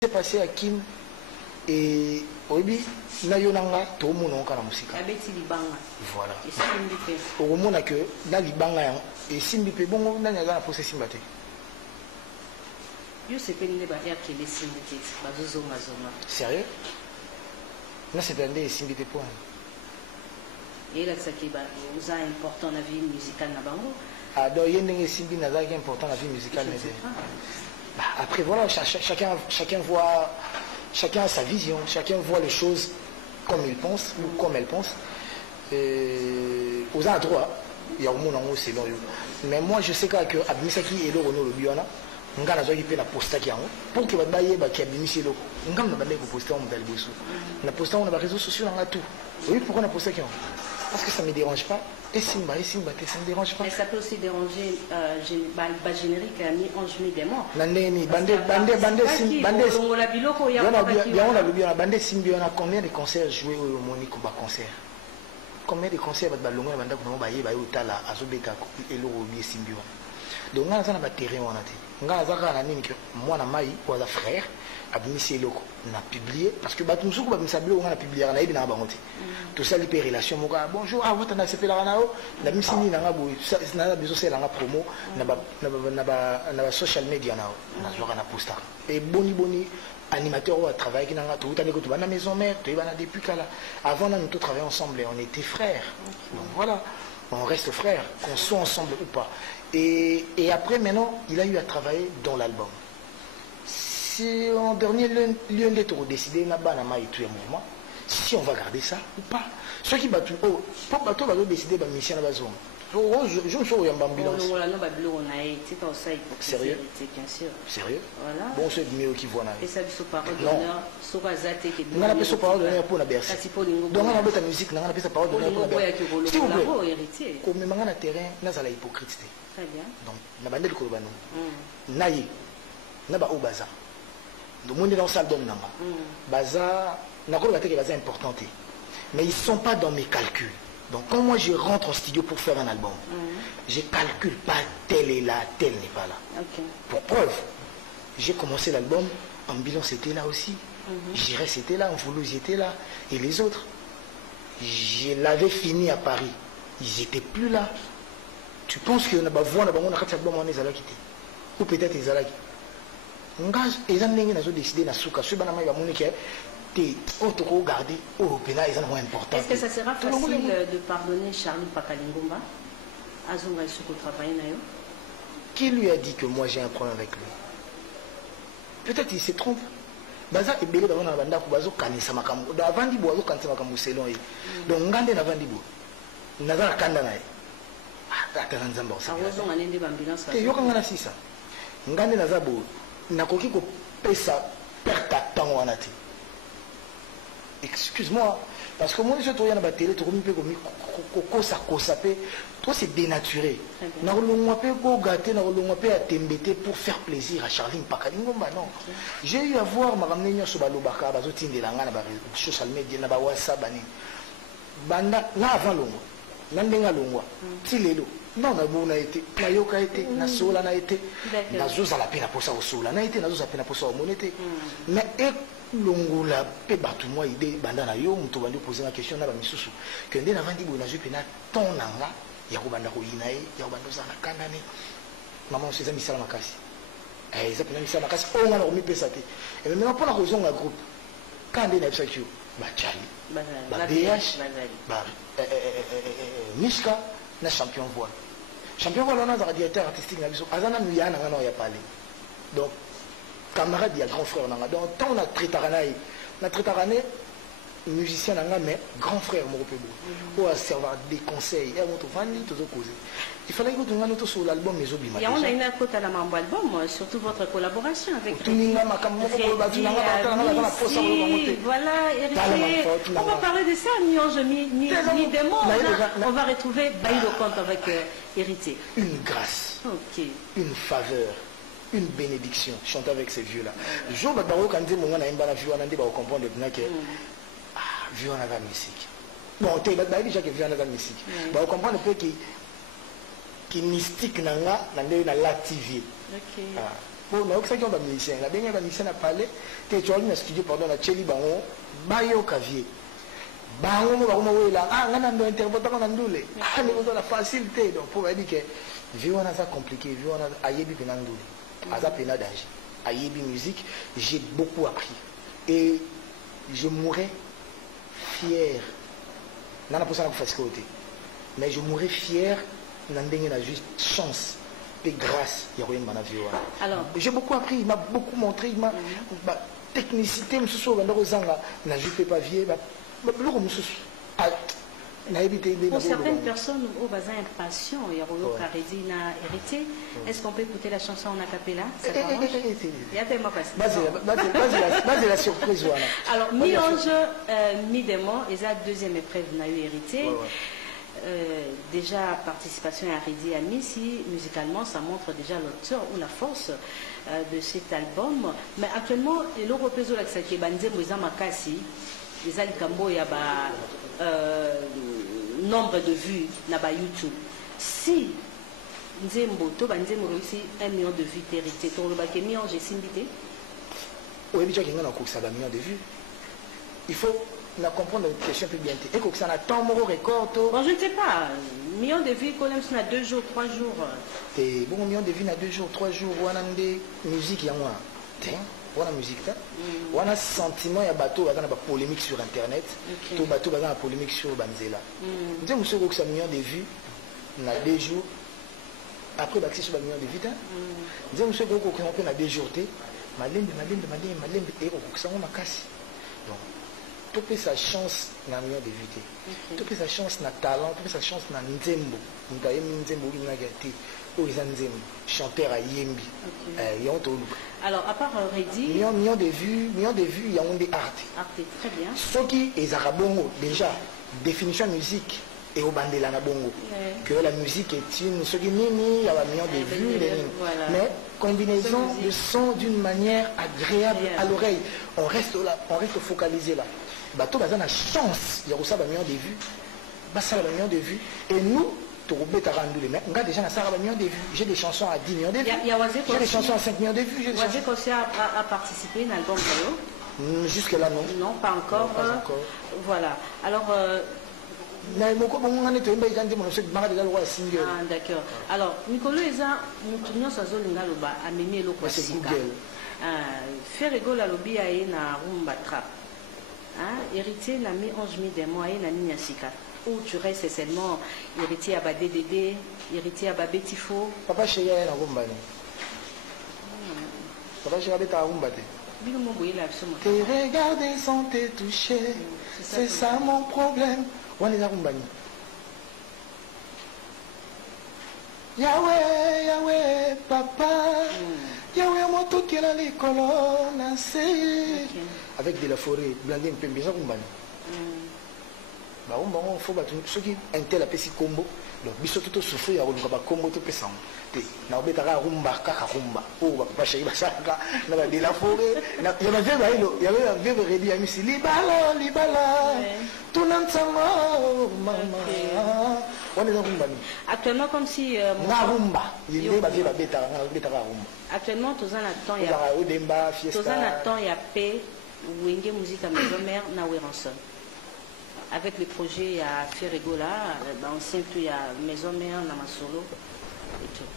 s'est passé à Kim et Obi Nayonanga tout le monde a la musique. Voilà. Au moment que dans Libanga et Simbi pe bon dans la procès Simbate. Yo c'est peine ba ya que les Simbate bazozo mazoma. Sérieux? Là c'est un des Simbate point. Et là ça qui ba nous a important la vie musicale na bango. Ah donc il y a des Simbi na qui important la vie musicale. Après voilà, chacun voit, chacun a sa vision, chacun voit les choses comme il pense ou comme elle pense. Aux endroits, il y a au monde en haut, c'est long. Mais moi je sais que Abimisaki et le Renault le Biona, on a la posta qui est en haut. Pour que vous ayez qui Abimisaki le on a posté en belle bousou. On a posté on a les réseaux sociaux on a tout. Oui, pourquoi on a posté qui en haut? Parce que ça ne me dérange pas. Et Simba, ça ne me dérange pas. Mais ça peut aussi déranger le générique à mi-ange mi-démon. On a combien de concerts joués au Monique ou concert? Combien de concerts va longuer banda pour bailler bailler tala azobeka et le robier Simbio. Donc on a ça na terrain on a dit. On a ça na nini que moi na mai ou à frère Abimisi Eloko n'a publié parce que Batumsuku Babimsablo on a publié na ibi na bangote. Tout ça les relations mon gars bonjour ah votre na c'est la ranao la misini na ngabo na besoin c'est la promo na social media na na zo na posta et boni animateur au travail qui n'a pas tout à la maison mère tu vas depuis là avant nous tous travailler ensemble et on était frères donc voilà on reste frères qu'on soit ensemble ou pas et après maintenant il a eu à travailler dans l'album si en dernier lieu d'être décidé là-bas na tout un mouvement si on va garder ça ou pas ceux qui battent oh pour bateau va décider ba mission na bazon je me suis en ambulance. Sérieux? Bien sûr. Sérieux? Voilà. Bon, c'est mieux qui voit là. Et ça, c'est parole d'honneur. On a appelé parole d'honneur pour la Bercy. Donc, on a appelé ta musique, on a appelé sa parole d'honneur pour la Bercy. S'il vous plaît. Comme on a un terrain, on a la hypocrite. Très bien. Donc, on a bandé le Kolobano. Naïe. On a au Baza. Donc, on est dans cet album. Baza, on a que Baza important. Mais ils ne sont pas dans mes calculs. Donc quand moi je rentre en studio pour faire un album, je ne calcule pas tel est là, tel n'est pas là. Pour preuve, j'ai commencé l'album, Ambulance était là aussi, J'irais c'était là, Mfoulouz était là, et les autres. Je l'avais fini à Paris, ils n'étaient plus là. Tu penses qu'il y a des voix, ou peut-être ils allaient. Ils ont décidé de souka, est-ce que ça sera facile de pardonner Charlie Pakalingomba? Qui lui a dit que moi j'ai un problème avec lui? Peut-être il se trompe. Baza est belé dans la banda pour bazo kanisa makambo. Dans Vandi Boazo kanisa makambo selon lui. Donc ngande na Vandi Bo. Naza kanda nae. Ah, tatanzamba aussi. Awozo manende bambulance. Te yoka ngana sisa. Ngande naza bo. Nakoki ko pesa perte à temps wanati. Excuse-moi, parce que moi je suis en télé, toi c'est dénaturé. Pour faire plaisir à Charline Pakalingomba, non. J'ai eu à voir ma ramener sur Balobaka, Bazotin de Langa, social media, na WhatsApp, Banda, là avant l'ongo, Nandenga l'ongo, Tilelo, non, na été, Nayoka été, na Sola na été, na Zoza la peine pour ça au Sola, na été, na Zoza peine pour ça au Monété. Mais longola pe batu moi idée bandana yo muto bandi poser la question na ba misusu que ndé na vandi bo na jupe na ton nanga ya ko banda ko inae ya ko bando sana kanane maman c'est ami sala makasi ça pena misala makasi on a remis pesa te et maintenant pour la raison la groupe quand ndé na psakio ba chali ba BH ba Mishka na champion voile on a un directeur artistique na biso azana miyana ngana ya parler donc camarade, il y a grand frère. Donc, tant on a traité musicien, mais grand frère, pour servir des conseils. Il fallait que nous ayons sur l'album les oubliés. Il y a une côte à la mambo album, surtout votre collaboration avec voilà, on va parler de ça, ni des mots. On va retrouver Baïlo Compte avec Héritier. Une grâce, une faveur. Une bénédiction, chanter avec ces vieux-là. Le jour où on a dit que on a vu, on a dit qu'on comprend que vieux on a la musique. Bon, tu as déjà que vieux on a la musique. On comprend un peu qui mystique dans la TV. Bon, on a aussi un musicien. La dernière musicien a parlé. Tu as un studio, pardon, la Tchéli Bango, Bayo Kavier. Bango, Bango, là, ah, on a un interprète, on a un doulé. Ah, mais on a la facilité. Donc, pour dire que, vu on a ça compliqué, vu on a aïebi penandoulé, aza penadage, aïebi musique, j'ai beaucoup appris. Et je mourrais fier. Non, pas ça que je côté. Mais je mourrais fier, n'en a juste chance. Et grâce, il y a rien dans la vie. Alors, j'ai beaucoup appris, il m'a beaucoup montré, il m'a technicité, n'a juste pas vieux, pour certaines personnes au bazin impatient, il y a hérité. Est-ce qu'on peut écouter la chanson en acapella? Il y a tellement passé. Base la surprise. Alors, mi-ange, mi-démon, et la deuxième épreuve n'a eu hérité. Déjà, participation à Ridi Ami, si musicalement, ça montre déjà l'auteur ou la force de cet album. Mais actuellement, l'Européen qui est bandé, Makassi, les Alikambo, il y a nombre de vues sur YouTube. Si Nzembo, to Nzembo réussit 1 million de vues hérité, pour le baquet million, j'ai simbité. Oui, mais tu as un million de vues. Il faut comprendre la question plus bien. Et que ça a tant de record. Bon, je ne sais pas. Million de vues, quand même, ça a 2 jours, 3 jours. Et bon, million de vues, na 2 jours, 3 jours, on a des musiques, il y a moi. On a musique, on a sentiment, il y a bateau, il y a polémique sur Internet, tout bateau, il y a polémique sur Banzela. Nous avons que ça million de vues, on a 2 jours. Après, il sur million de vues. Nous avons que ça a 2 jours. Malembe, et ça on a cassé. Donc, tout sa chance dans la million de vues. Tout sa chance dans le talent, tout sa chance dans Nzembo. Nous avons Nzembo qui n'a Nzembo, chanteur à Yembi. Alors, à part Redi... Million de vues, il y a des arts. Très bien. Ce qui est Zarabongo, déjà, définition de musique, et au bandela na bongo. Que la musique est une... Ce qui il y a un million de vues, mais combinaison de son d'une manière agréable à l'oreille. On reste là, on reste focalisé là. Bateau, il y a une chance, il y a aussi un million de vues. Ça a un million de vues. Et nous, déjà j'ai des chansons à 10 millions de vues, j'ai des chansons à 5 millions de vues. Wazé aussi a participé à l'album jusque là non. Non, pas encore. Non, pas encore. Voilà. Alors d'accord. Alors Nicolas Eza nous sa zone ngaloba amemi eloko ya sika. Ferrego la lobby aye na rumba trap. Héritier na mi 11 000 des mois na ni sika. Où tu restes seulement héritier à DDD, héritier à Betifo. Papa chéri à la rumba. Papa chéri à la rumba. Te regarder sans te toucher, c'est ça mon problème. Où est la rumba? Yahweh, Yahweh, papa. Yahweh, mon tout qui est là, les colonnes, avec de la forêt, blandé un peu, bien rumba. Il faut que ceux qui intel appellent si combo donc biso tout souffrir à ba combo tout pesant te na obetaka rumba kaka rumba oh ba chéri ba saka na ba de la forêt na ya ba veba ilo ya ba veba ready ya misi libala tout n'ensemble mama on est rumba actuellement comme si na rumba il ba veba beta rumba actuellement tous en temps il y a odemba fiesta tous en temps il y a paix wenge musique à maison mère na Weranson. Avec le projet à Ferrego là, on sait qu'il y a Maison Mère, Namasolo et tout.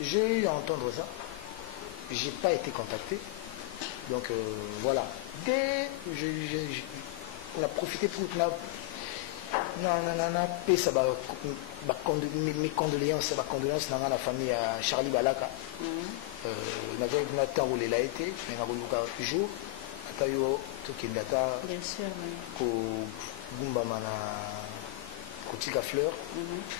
J'ai eu à entendre ça. J'ai pas été contacté. Donc voilà. Dès on a profité pour mes condoléances dans la famille à Charlie Balaka. On avait un temps où il a été, mais on a eu toujours. Bien sûr, ko gumbama na kotika fleur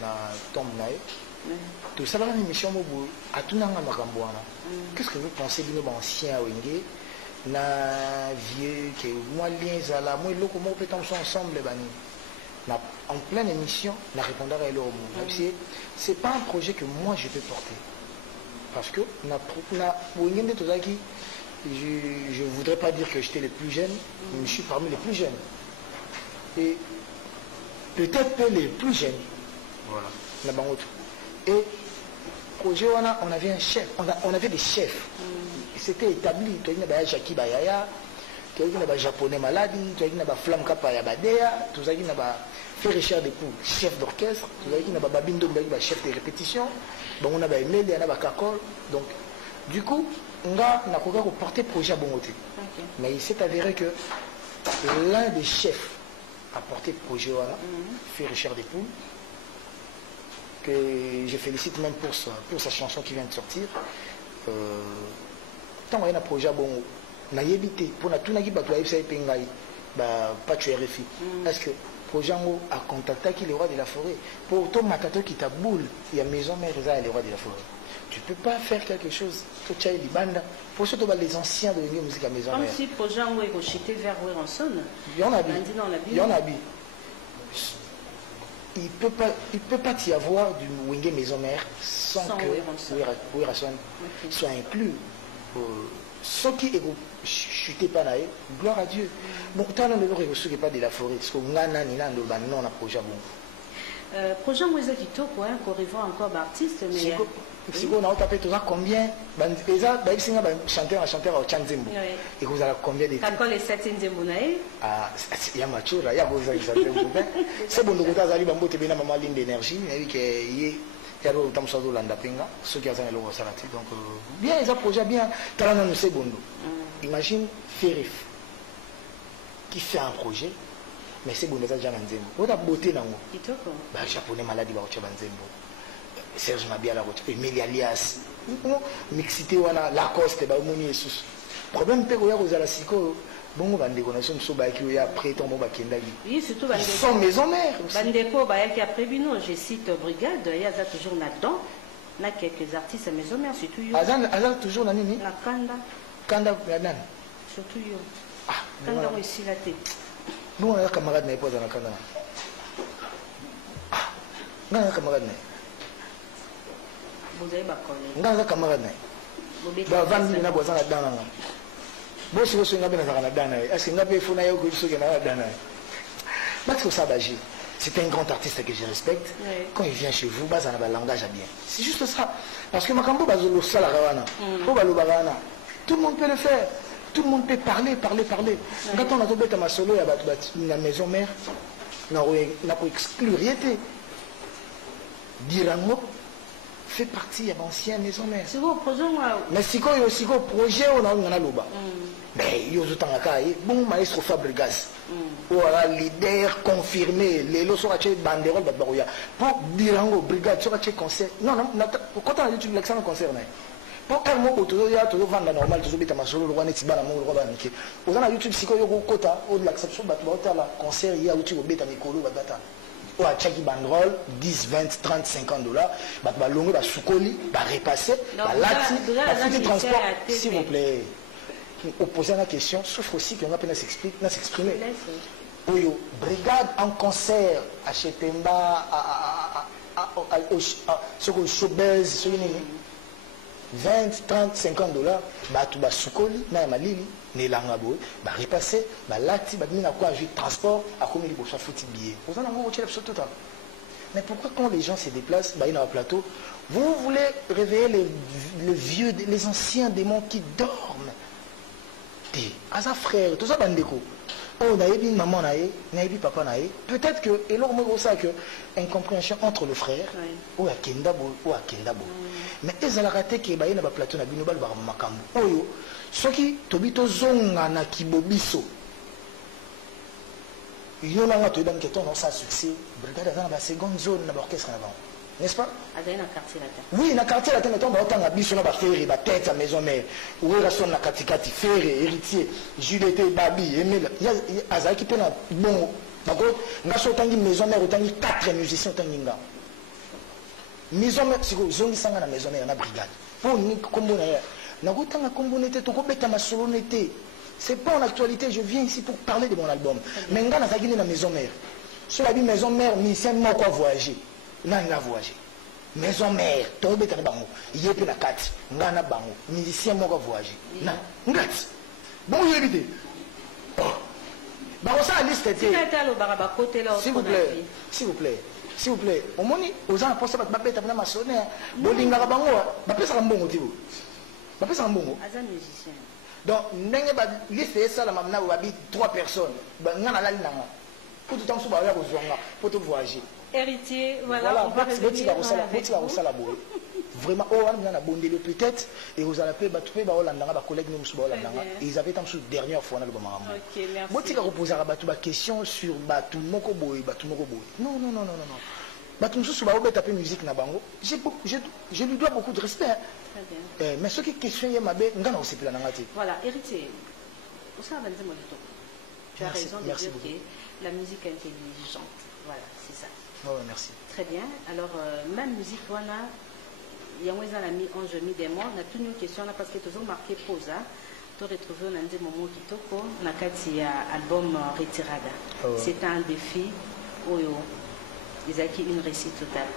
na tombe nae tout ça là une émission mobu atunanga makambo wana qu'est-ce que vous pensez bino ba ancien wenge na vieux que moi lien zala moi loko mo peut ensemble bani na en pleine émission na répondre à l'homme c'est pas un projet que moi je peux porter parce que na wenge de tozaki. Je ne voudrais pas dire que j'étais le plus jeune, mais je suis parmi les plus jeunes. Et peut-être les plus jeunes. Voilà. Et projet, on avait un chef, on avait des chefs. C'était établi. Tu as dit Jackie Bayaya, tu as dit japonais maladi, tu as dit Flamme Kapaya Badea, tu as dit Fait Richard des Poules, chef d'orchestre, tu as dit Babindo, chef de répétition, bon, on a Emeli, on a Kakol. Donc, du coup, on a porté le projet à Bongoté. Mais il s'est avéré que l'un des chefs a porté le projet Fait Richard des Poules, que je félicite même pour sa chanson qui vient de sortir. Tant qu'il y a un projet bon, on a évité pour tout le monde pas tuer RFI. Parce que le projet a contacté le roi de la forêt. Pour tout matato qui t'a boule, il y a maison mère le roi de la forêt. Tu ne peux pas faire quelque chose. Tu as des bandes. Pour surtout les anciens de la musique à maison mère. Comme si le projet a chuté vers Weranson. Il y en a il y en a il ne peut pas y avoir du Wenge Maison Mère sans que Weranson soit inclus. Ce qui est chuté pas là, gloire à Dieu. Bon, tant que nous ne pas de la forêt, parce que nous avons un projet bon. Projet Moueza Kitoko, qu'on revoit encore d'artistes, mais. Si vous avez tapé tout ça, combien chanteur au Chanzembo. Et vous avez combien de. Quand les 7 Nzembo nae. Ah, il y a Machura, il y a vous avez c'est bon, nous avons Bambo Tebena Maman Ligne d'énergie, mais qui est. Il y a le temps de l'Andapenga, ceux qui ont le Salati. Donc, bien, ils ont projet bien, quand on nous sait bon. Imagine Ferif qui fait un projet, mais c'est bon, déjà Nzembo. Vous avez beauté dans le japonais maladie, va au Nzembo. Serge Mabiala, Emilia Alias, mixité, Lacoste, Jesus. Problème, c'est que vous avez bon, on va dire qu'on a son soba qui a prêt ton boba kendagi. Oui, surtout sans maison mère. Bandeko, qui a prévu, non, je cite Brigade, il y a toujours là-dedans. Il y a quelques artistes à maison mère, surtout yo. Azan toujours là, nini? La Kanda. Kanda, Yadan. Surtout yo. Ah, Kanda, oui, ici, la tête. Nous, on a un camarade n'est pas dans la Kanda. Ah, on a un camarade n'est. Vous avez ma collègue. On a un camarade n'est. Vous avez un camarade n'est. Bon, si vous avez un camarade n'est. Est-ce que vous avez un camarade n'est? C'est un grand artiste que je respecte. Oui. Quand il vient chez vous, il a un langage à bien. C'est juste ça. Parce que tout le monde peut le faire. Tout le monde peut parler. Oui. Quand on a trouvé ma solo, il y a la maison mère, on n'a pas exclu rien. Dirango fait partie de l'ancienne maison mère. C'est vos projets, moi. Mais si vous avez un projet, on a un loba. Mais il y a un bon maestro Fabregas. Ou un leader confirmé. Les lots sont à banderole. Pour Dirango, brigade, sur un concert. Non, quand on a dit que l'examen concert, pour un mot, il y a toujours vendre normal, toujours bête à ma solo, le roi n'est pas là, le roi niqué. Vous avez YouTube, si vous avez un quota, ou de l'acception, vous avez un concert, il y a YouTube, bête à Nicolo, ou à Tchaki Bandrol, 10, 20, 30, 50 $, bah longue, bah soukoli, bah repasser, bah lati, bah foutre transport, s'il vous plaît. Opposer à la question, sauf aussi qu'on a peine à s'exprimer. Brigade en concert à Chetemba, au showbiz, 20, 30, 50 $, bah tout bah soukoli, na malili, ne langa boy, bah repasser, bah lati, bah mina quoi, j'ai transport, à combien de bourses foutu billet. Vous en avez un autre tout. Mais pourquoi quand les gens se déplacent, bah ils ont un plateau, vous voulez réveiller les vieux, les anciens démons qui dorment. À sa frère, tout ça bandeko. Oh, naïbi maman naïe, naïbi papa naïe. Peut-être que, et là on me ça que incompréhension entre le frère, ou à Kendabo, ou à Kendabo. Mais ils ont raté que bah il y a un plateau na binobal bar makambo. Oh, ce qui tobito zonga na kibobiso. Il y en a un autre qui est un succès. Brigade dans la seconde zone de l'orchestre avant. N'est-ce pas? Oui, dans le quartier latin, on va entendre Bisson, Ferré, tête à maison mère. Où est la son na katikati, Ferré, héritier, Juliette, Babi, Emile. Il y a Azaki qui peut être bon. D'accord? Nous avons une maison mère, nous avons 4 musiciens. Maison mère, c'est quoi? Zongi Sanga na maison mère, na brigade. Pour nous, comme on a. Nous avons une communauté, nous avons une solennité. C'est pas en actualité, je viens ici pour parler de mon album. Mais nous avons une maison mère. Sur la maison mère, musicien, moi, quoi voyager. Nanga voyager. Maison mère, tu es bango. Il y a plus de 4. Ngana bango. Musicien moka voyager. Na, ngati. Bon, il y a l'idée. Oh. Bah, on s'est à liste. S'il vous plaît. S'il vous plaît. s'il vous plaît au moni aux gens pour ça ba beta na masone bolinga ka bango ba pesa ka mbongo tibo ba pesa ka mbongo aza musicien donc ndenge ba liste ça la mamna ba bi 3 personnes ba ngana la linanga pour tout temps so ba ya ko zonga pour tout voyager héritier voilà on va revenir vraiment oh on a bondé peut-être et vous allez payer battu ba holandanga ba collègues nous so ba holandanga ils avaient tant sur dernière fois na le bamama OK merci moi tu vas reposer à battu ba question sur battu moko boy non battu so ba obeta pe musique na bango je lui dois beaucoup de respect très bien mais ce qui question ya mabe ngana osepela na ngati voilà héritier osa banze mo lito tu as raison de dire que la musique est intelligente voilà c'est ça oh merci très bien alors même musique wana yango eza na mi 11 mi des mois na toute une question là parce que toujours marqué pause to retrouver on a dit moment kitoko na kati ya album Retirada c'est un défi oyo ezaki une réussite totale